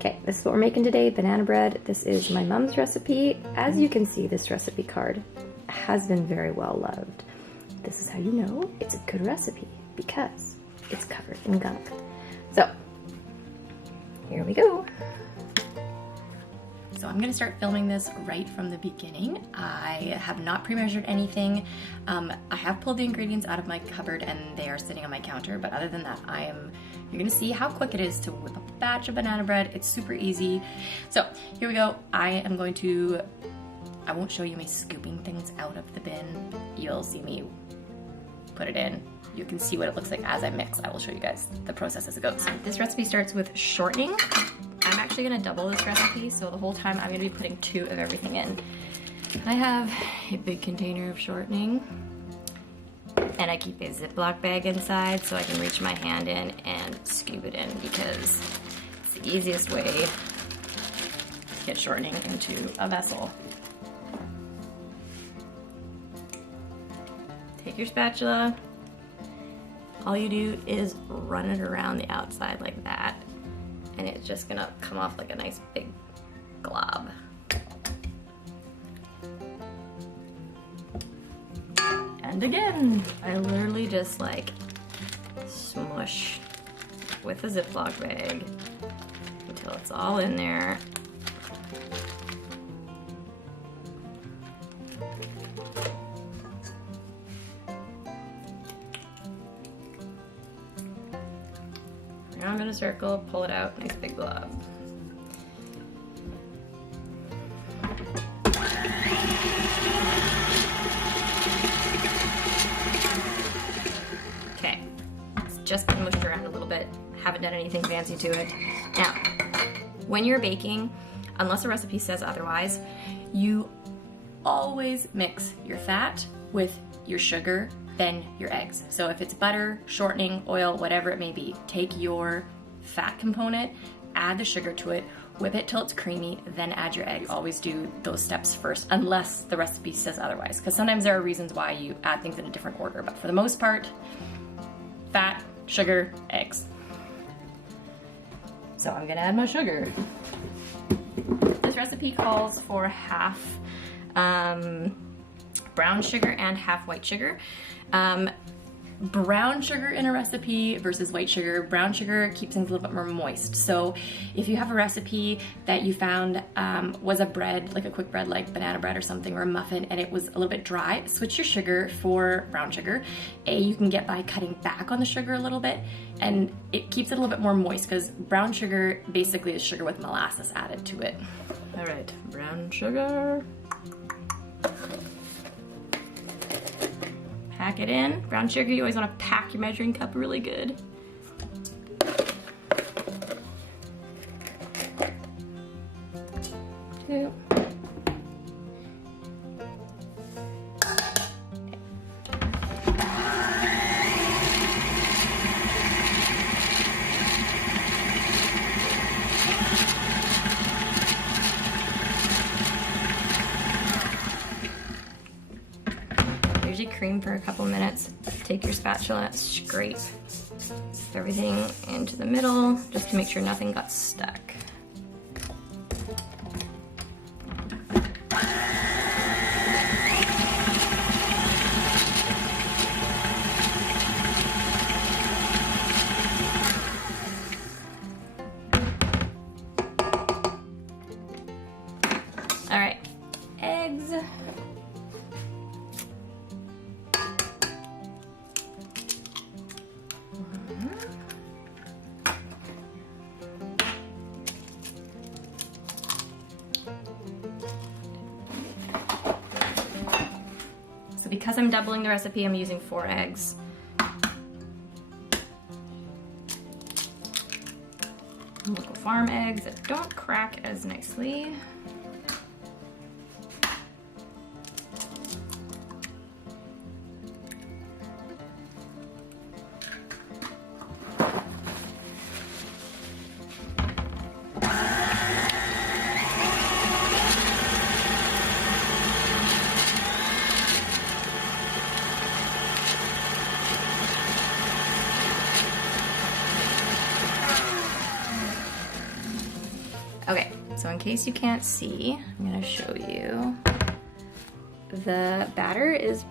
Okay, this is what we're making today, banana bread. This is my mom's recipe. As you can see, this recipe card has been very well loved. This is how you know it's a good recipe, because it's covered in gunk. So, here we go. So I'm gonna start filming this right from the beginning. I have not pre-measured anything. I have pulled the ingredients out of my cupboard and they are sitting on my counter, but other than that, you're gonna see how quick it is to whip a batch of banana bread. It's super easy. So here we go. I won't show you me scooping things out of the bin. You'll see me put it in. You can see what it looks like as I mix. I will show you guys the process as it goes. This recipe starts with shortening. I'm actually gonna double this recipe, so the whole time I'm gonna be putting 2 of everything in. I have a big container of shortening, and I keep a Ziploc bag inside so I can reach my hand in and scoop it in, because it's the easiest way to get shortening into a vessel. Take your spatula. All you do is run it around the outside like that, and it's just gonna come off like a nice big glob. And again, I literally just like smush with a Ziploc bag until it's all in there. Now I'm gonna circle, pull it out, nice big glob. Okay, it's just been mushed around a little bit. Haven't done anything fancy to it. Now, when you're baking, unless the recipe says otherwise, you always mix your fat with your sugar, then your eggs. So if it's butter, shortening, oil, whatever it may be, take your fat component, add the sugar to it, whip it till it's creamy, then add your eggs. Always do those steps first, unless the recipe says otherwise, because sometimes there are reasons why you add things in a different order, but for the most part, fat, sugar, eggs. So I'm gonna add my sugar. This recipe calls for half brown sugar and half white sugar. Brown sugar in a recipe versus white sugar. Brown sugar keeps things a little bit more moist. So if you have a recipe that you found was a bread, like a quick bread like banana bread or something, or a muffin, and it was a little bit dry, switch your sugar for brown sugar. You can get by cutting back on the sugar a little bit, and it keeps it a little bit more moist, because brown sugar basically is sugar with molasses added to it. All right, brown sugar. Pack it in. Brown sugar, you always want to pack your measuring cup really good. Two. Usually cream for a couple minutes. Take your spatula, scrape everything into the middle, just to make sure nothing got stuck. All right, eggs. Because I'm doubling the recipe, I'm using 4 eggs. Local farm eggs that don't crack as nicely. So in case you can't see, I'm gonna show you. The batter it's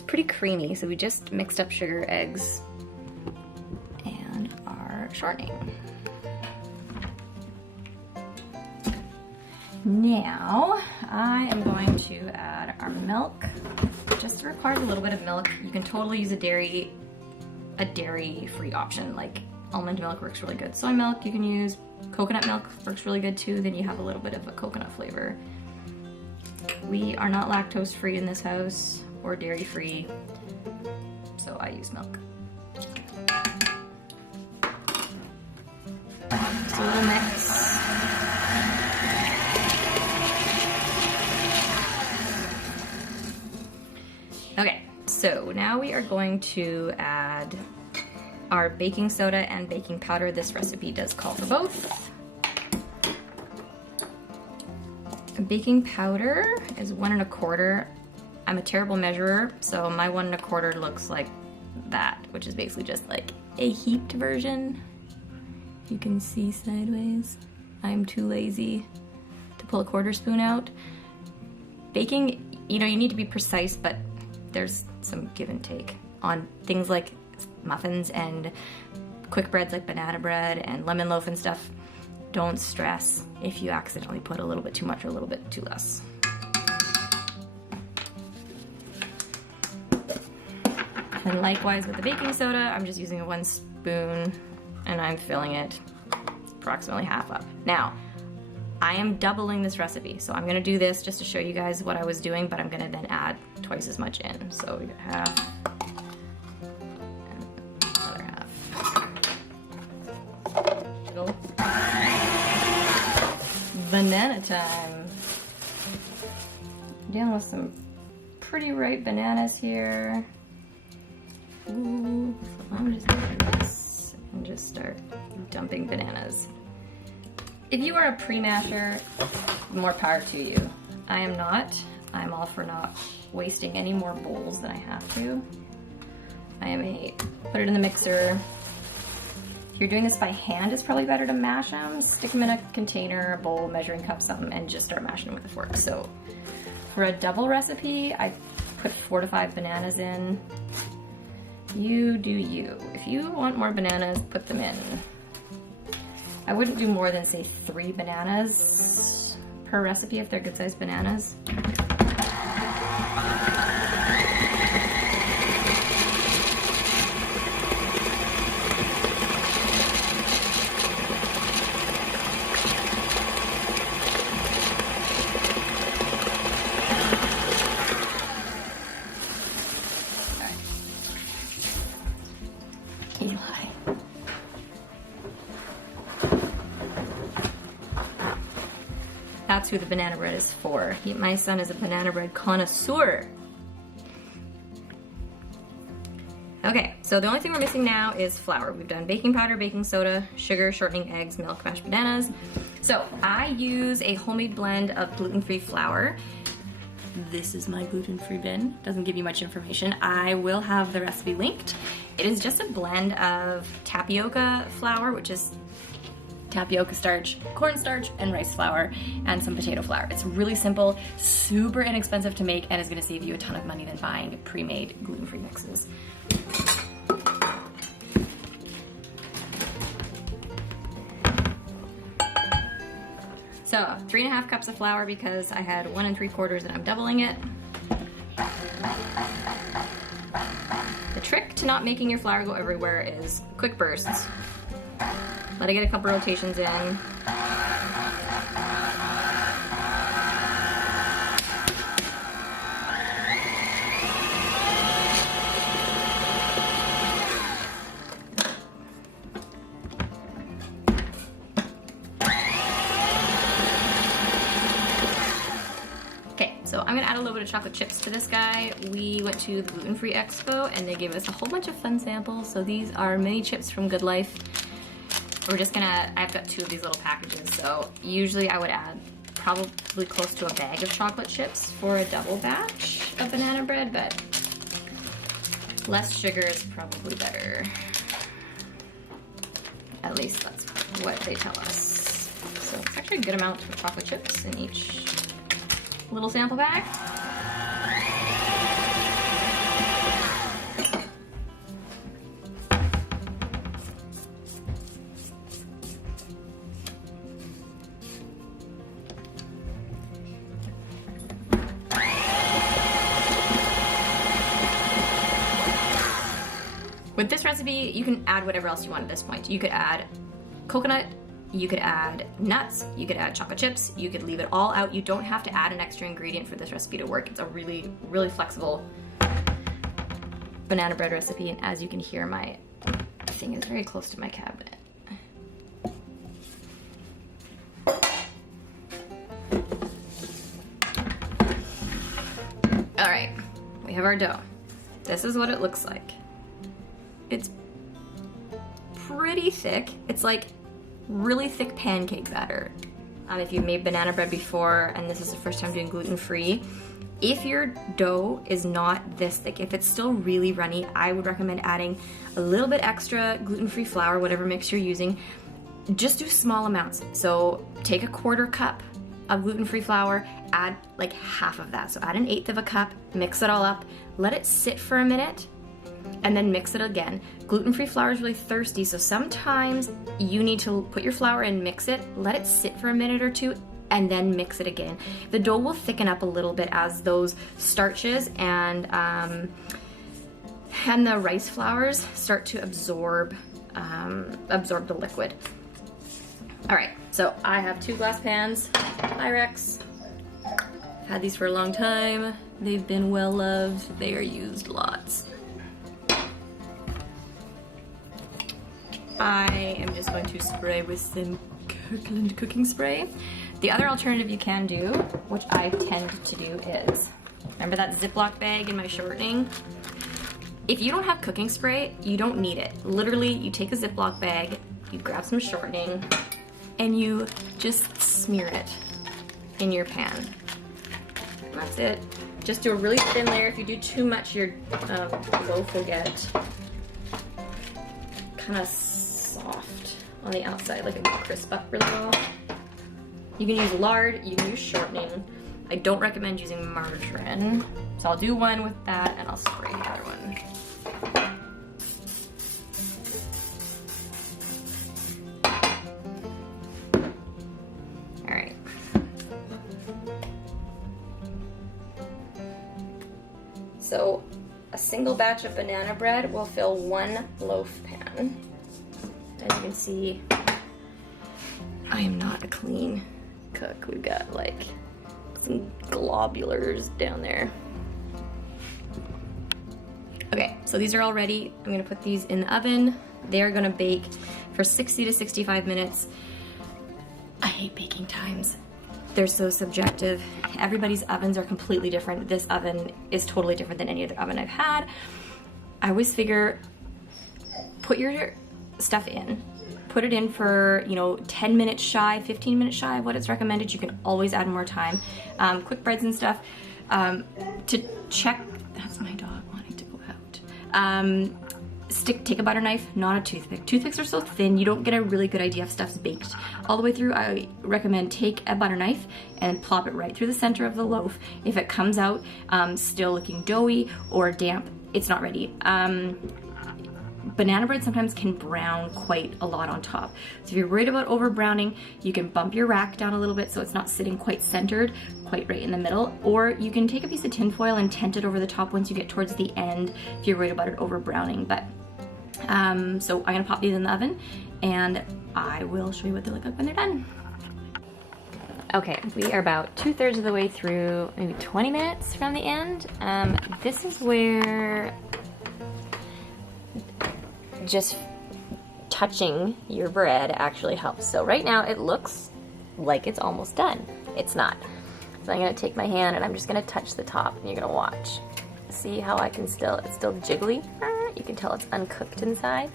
pretty creamy, so we just mixed up sugar, eggs, and our shortening. Now, I am going to add our milk. Just requires a little bit of milk. You can totally use a dairy-free option, like almond milk works really good. Soy milk you can use, coconut milk works really good too, then you have a little bit of a coconut flavor. We are not lactose free in this house, or dairy free, so I use milk. Just a little mix. Okay, so now we are going to add our baking soda and baking powder. This recipe does call for both. Baking powder is 1 1/4. I'm a terrible measurer, so my 1 1/4 looks like that, which is basically just like a heaped version. You can see sideways. I'm too lazy to pull a 1/4 spoon out. Baking, you know, you need to be precise, but there's some give and take on things like muffins and quick breads like banana bread and lemon loaf and stuff. Don't stress if you accidentally put a little bit too much or a little bit too less. And likewise with the baking soda, I'm just using a 1 spoon and I'm filling it approximately half up. Now, I am doubling this recipe, so I'm gonna do this just to show you guys what I was doing, but I'm gonna then add twice as much in. So we got half and another half. Banana time. I'm dealing with some pretty ripe bananas here. Ooh, so I'm just gonna do this and just start dumping bananas. If you are a pre-masher, more power to you. I am not. I'm all for not wasting any more bowls than I have to. Put it in the mixer. If you're doing this by hand, it's probably better to mash them. Stick them in a container, a bowl, measuring cup, something, and just start mashing them with a fork. So for a double recipe, I put 4 to 5 bananas in. You do you. If you want more bananas, put them in. I wouldn't do more than, say, 3 bananas per recipe if they're good sized bananas. That's who the banana bread is for. My son is a banana bread connoisseur. Okay, so the only thing we're missing now is flour. We've done baking powder, baking soda, sugar, shortening, eggs, milk, mashed bananas. So I use a homemade blend of gluten-free flour. This is my gluten-free bin. Doesn't give you much information. I will have the recipe linked. It is just a blend of tapioca flour, which is tapioca starch, corn starch, and rice flour, and some potato flour. It's really simple, super inexpensive to make, and is gonna save you a ton of money than buying pre-made gluten-free mixes. So 3½ cups of flour because I had 1 3/4 and I'm doubling it. The trick to not making your flour go everywhere is quick bursts. Let it get a couple rotations in. Okay, so I'm gonna add a little bit of chocolate chips to this guy. We went to the Gluten Free Expo and they gave us a whole bunch of fun samples. So these are mini chips from Good Life. I've got 2 of these little packages, so usually I would add probably close to a bag of chocolate chips for a double batch of banana bread, but less sugar is probably better. At least that's what they tell us. So it's actually a good amount of chocolate chips in each little sample bag. With this recipe, you can add whatever else you want at this point. You could add coconut, you could add nuts, you could add chocolate chips, you could leave it all out. You don't have to add an extra ingredient for this recipe to work. It's a really, really flexible banana bread recipe, and as you can hear, my thing is very close to my cabinet. All right, we have our dough. This is what it looks like. It's pretty thick. It's like really thick pancake batter. If you've made banana bread before and this is the first time doing gluten-free, if your dough is not this thick, if it's still really runny, I would recommend adding a little bit extra gluten-free flour, whatever mix you're using. Just do small amounts. So take a 1/4 cup of gluten-free flour, add like half of that. So add 1/8 of a cup, mix it all up, let it sit for a minute, and then mix it again. Gluten-free flour is really thirsty, so sometimes you need to put your flour in, mix it, let it sit for a minute or two, and then mix it again. The dough will thicken up a little bit as those starches and the rice flours start to absorb the liquid. All right, so I have 2 glass pans, Pyrex. I've had these for a long time. They've been well loved. They are used lots. I am just going to spray with some Kirkland cooking spray. The other alternative you can do, which I tend to do, is, remember that Ziploc bag in my shortening? If you don't have cooking spray, you don't need it. Literally, you take a Ziploc bag, you grab some shortening, and you just smear it in your pan. That's it. Just do a really thin layer. If you do too much, your loaf will get kind of soft on the outside, like it will crisp up really well. You can use lard, you can use shortening. I don't recommend using margarine. So I'll do one with that and I'll spray the other one. All right. So a single batch of banana bread will fill 1 loaf pan. As you can see, I am not a clean cook. We've got like some globulars down there. Okay, so these are all ready. I'm gonna put these in the oven. They're gonna bake for 60 to 65 minutes. I hate baking times. They're so subjective. Everybody's ovens are completely different. This oven is totally different than any other oven I've had. I always figure, put your stuff in, put it in for, 10 minutes shy, 15 minutes shy of what it's recommended. You can always add more time. Quick breads and stuff. To check, that's my dog wanting to go out. Take a butter knife, not a toothpick. Toothpicks are so thin, you don't get a really good idea if stuff's baked all the way through. I recommend take a butter knife and plop it right through the center of the loaf. If it comes out still looking doughy or damp, it's not ready. Banana bread sometimes can brown quite a lot on top. So if you're worried about over browning, you can bump your rack down a little bit so it's not sitting quite centered, quite right in the middle, or you can take a piece of tin foil and tent it over the top once you get towards the end if you're worried about it over browning. But so I'm gonna pop these in the oven and I will show you what they look like when they're done. Okay, we are about 2/3 of the way through, maybe 20 minutes from the end. This is where just touching your bread actually helps. So right now it looks like it's almost done. It's not. So I'm gonna take my hand and I'm just gonna touch the top and you're gonna watch. See how it's still jiggly? You can tell it's uncooked inside.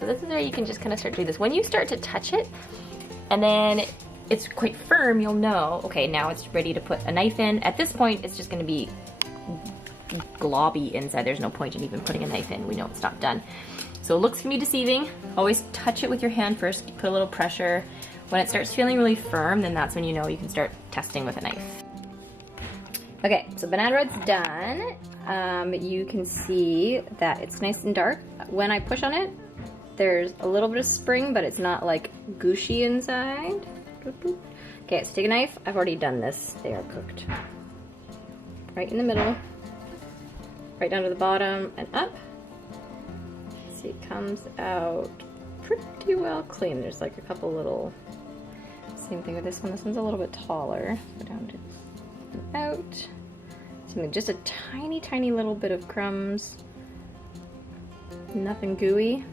So this is where you can just kind of start to do this. When you start to touch it and then it's quite firm, you'll know, okay, now it's ready to put a knife in. At this point, it's just gonna be globby inside. There's no point in even putting a knife in. We know it's not done. So it looks can be deceiving. Always touch it with your hand first. Put a little pressure. When it starts feeling really firm, then that's when you know you can start testing with a knife. Okay, so banana bread's done. You can see that it's nice and dark. When I push on it, there's a little bit of spring, but it's not like gushy inside. Okay, so take a knife. I've already done this. They are cooked. Right in the middle, right down to the bottom and up. See, it comes out pretty well clean. There's like a couple little, same thing with this one. This one's a little bit taller. Go down to out. So just a tiny, tiny little bit of crumbs. Nothing gooey.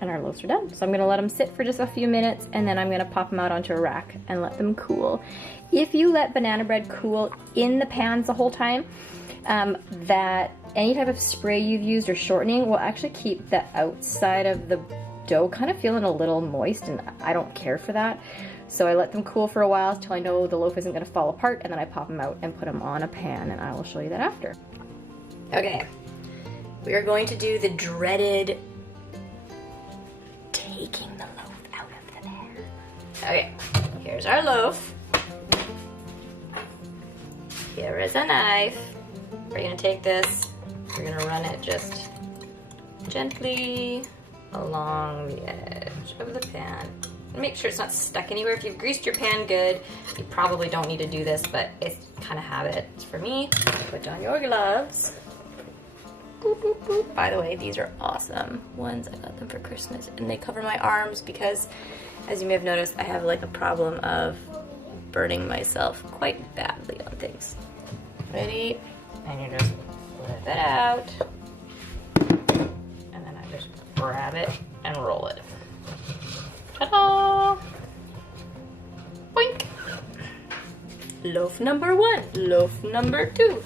And our loaves are done. So I'm gonna let them sit for just a few minutes and then I'm gonna pop them out onto a rack and let them cool. If you let banana bread cool in the pans the whole time, that any type of spray you've used or shortening will actually keep the outside of the dough kind of feeling a little moist, and I don't care for that. So I let them cool for a while until I know the loaf isn't gonna fall apart, and then I pop them out and put them on a pan, and I will show you that after. Okay, we are going to do the dreaded taking the loaf out of the pan. Okay, here's our loaf. Here is a knife. We're gonna take this, we're gonna run it just gently along the edge of the pan. Make sure it's not stuck anywhere. If you've greased your pan good, you probably don't need to do this, but it's kind of habit. It's for me. Put on your gloves. Boop, boop, boop. By the way, these are awesome ones. I got them for Christmas, and they cover my arms because, as you may have noticed, I have like a problem of burning myself quite badly on things. Ready? And you just flip it out, and then I just grab it and roll it. Ta-da! Boink! Loaf number 1, loaf number 2.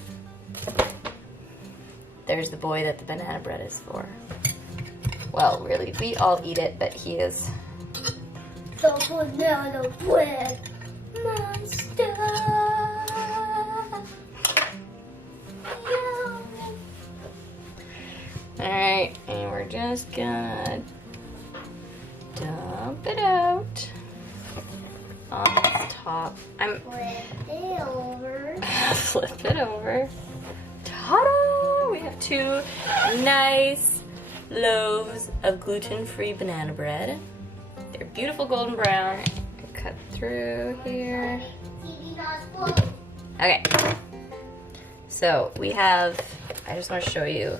There's the boy that the banana bread is for. Well, really, we all eat it, but he is the banana bread monster. Alright, and we're just gonna dump it out on the top. Flip it over. Flip it over. Ta-da! We have 2 nice loaves of gluten-free banana bread. They're beautiful golden brown. Cut through here. Okay. So we have, I just want to show you,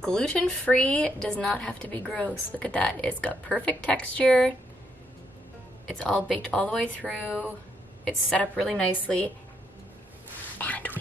gluten-free does not have to be gross. Look at that. It's got perfect texture. It's all baked all the way through. It's set up really nicely. And we